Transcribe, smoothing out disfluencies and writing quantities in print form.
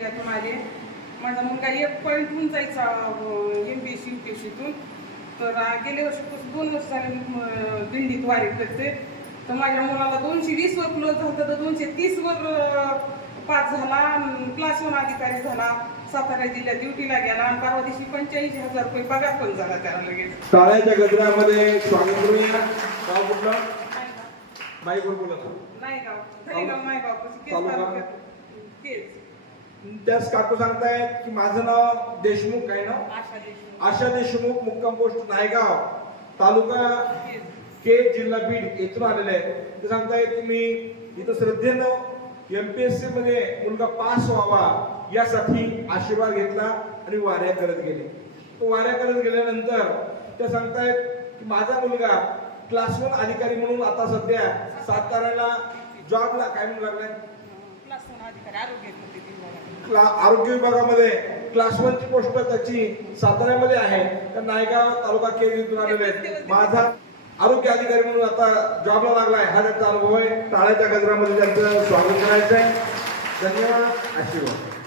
त्यातून आले. माझा मुलगा 1 पॉईंटहून जायचा MPSC UPSCतून. तर गेल्या वर्षीपासून 2 वर्ष झाले दिंडीत वारी करते. तर माझ्या मुलाला 220 वर क्लोज झालं तर 230 वर पास झाला. क्लास 1 अधिकारी झाला. सातारा जिल्ह्यात ड्युटीला गेला आणि परवा दिवशी 85,000 रुपये पगार पण झाला त्याला लगेच. टाळ्याच्या गजरामध्ये स्वागत करूया. गाव कुठलं? माईकवर बोला. नायगाव तेच. त्याच काकू सांगतायत की माझं नाव देशमुख आहे ना, आशा देशमुख, मुक्काम पोस्ट नायगाव, तालुका केज, जिल्हा बीड येथून आलेले आहे. ते सांगतायत की मी इथं श्रद्धेनं MPSC मध्ये मुलगा पास व्हावा यासाठी आशीर्वाद घेतला आणि वाऱ्या करत गेले. तो वाऱ्या करत गेल्यानंतर ते सांगतायत की माझा मुलगा क्लास 1 अधिकारी म्हणून आता सध्या साताऱ्याला जॉबला काय म्हणून लागलाय, क्लास 1 अधिकारी आरोग्य विभागामध्ये क्लास 1 ची पोस्ट त्याची साताऱ्यामध्ये आहे. तर नायगाव तालुका केज येथून आलेले आहेत. माझा आरोग्य अधिकारी म्हणून आता जॉबला लागलाय. हा त्याचा अनुभव आहे. टाळ्याच्या गजरामध्ये त्यांचं स्वागत करायचं आहे. धन्यवाद. आशीर्वाद.